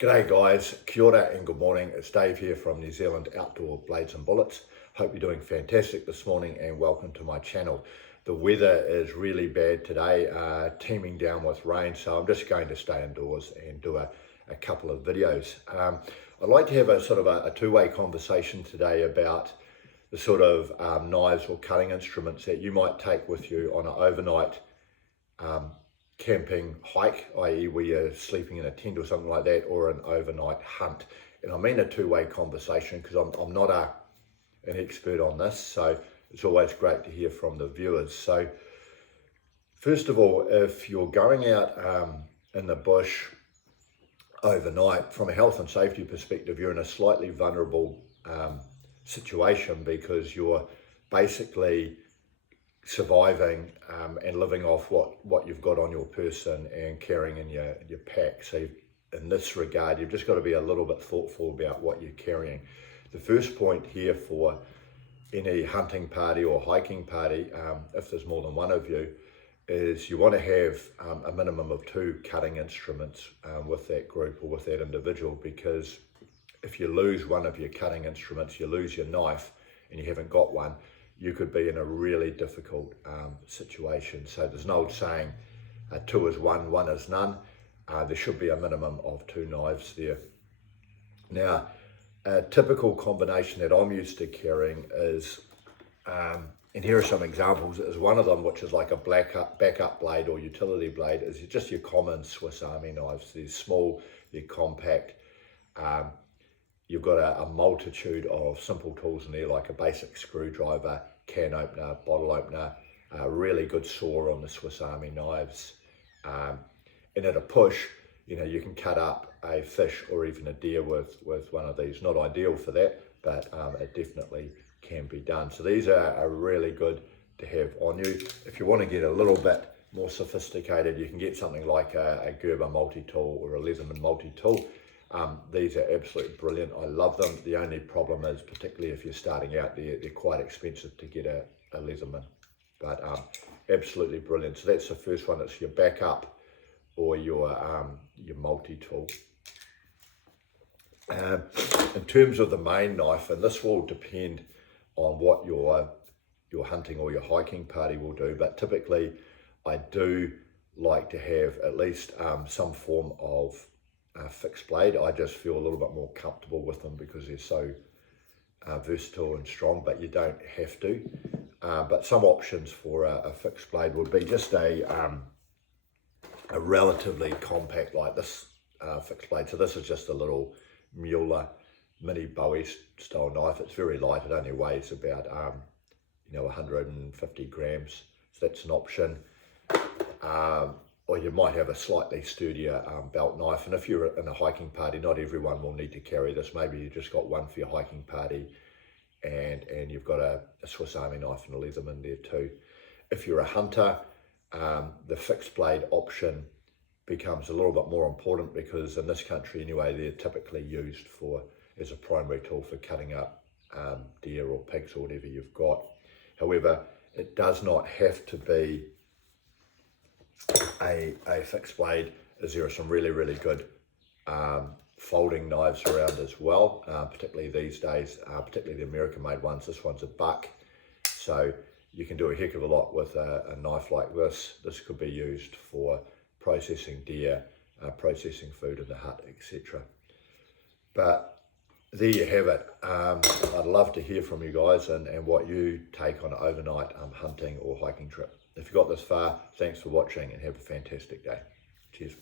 G'day guys, kia ora and good morning. It's Dave here from New Zealand Outdoor Blades and Bullets. Hope you're doing fantastic this morning and welcome to my channel. The weather is really bad today, teeming down with rain, so I'm just going to stay indoors and do a couple of videos. I'd like to have a sort of a two-way conversation today about the sort of knives or cutting instruments that you might take with you on an overnight camping hike, i.e. where you're sleeping in a tent or something like that, or an overnight hunt. And I mean a two-way conversation because I'm not an expert on this, so it's always great to hear from the viewers. So first of all, if you're going out in the bush overnight, from a health and safety perspective, you're in a slightly vulnerable situation because you're basically surviving and living off what you've got on your person and carrying in your pack. So in this regard, you've just got to be a little bit thoughtful about what you're carrying. The first point here for any hunting party or hiking party, if there's more than one of you, is you want to have a minimum of 2 cutting instruments with that group or with that individual, because if you lose one of your cutting instruments, you lose your knife and you haven't got one, you could be in a really difficult situation. So there's an old saying, 2 is 1, 1 is none. There should be a minimum of 2 knives there. Now, a typical combination that I'm used to carrying is, and here are some examples, is one of them, which is like a backup blade or utility blade, is just your common Swiss Army knives. They're small, they're compact. You've got a multitude of simple tools in there, like a basic screwdriver, can opener, bottle opener, a really good saw on the Swiss Army knives. And at a push, you can cut up a fish or even a deer with one of these. Not ideal for that, but it definitely can be done. So these are really good to have on you. If you want to get a little bit more sophisticated, you can get something like a Gerber multi-tool or a Leatherman multi-tool. These are absolutely brilliant. I love them. The only problem is, particularly if you're starting out, they're quite expensive to get a Leatherman, but absolutely brilliant. So that's the first one. It's your backup or your multi-tool. In terms of the main knife, and this will depend on what your hunting or your hiking party will do, but typically I do like to have at least some form of fixed blade. I just feel a little bit more comfortable with them because they're so versatile and strong, but you don't have to. But some options for a fixed blade would be just a relatively compact, like this fixed blade. So this is just a little Mueller mini Bowie style knife. It's very light. It only weighs about 150 grams. So that's an option. Or you might have a slightly sturdier belt knife. And if you're in a hiking party, not everyone will need to carry this. Maybe you just got one for your hiking party and you've got a Swiss Army knife and a Leatherman there too. If you're a hunter, the fixed blade option becomes a little bit more important because in this country anyway, they're typically used as a primary tool for cutting up deer or pigs or whatever you've got. However, it does not have to be a fixed blade, as there are some really good folding knives around as well, particularly these days, particularly the American made ones. This one's a buck, so you can do a heck of a lot with a knife like this. This could be used for processing deer, processing food in the hut, etc. But there you have it. I'd love to hear from you guys and what you take on an overnight hunting or hiking trip. If you got this far, thanks for watching and have a fantastic day. Cheers.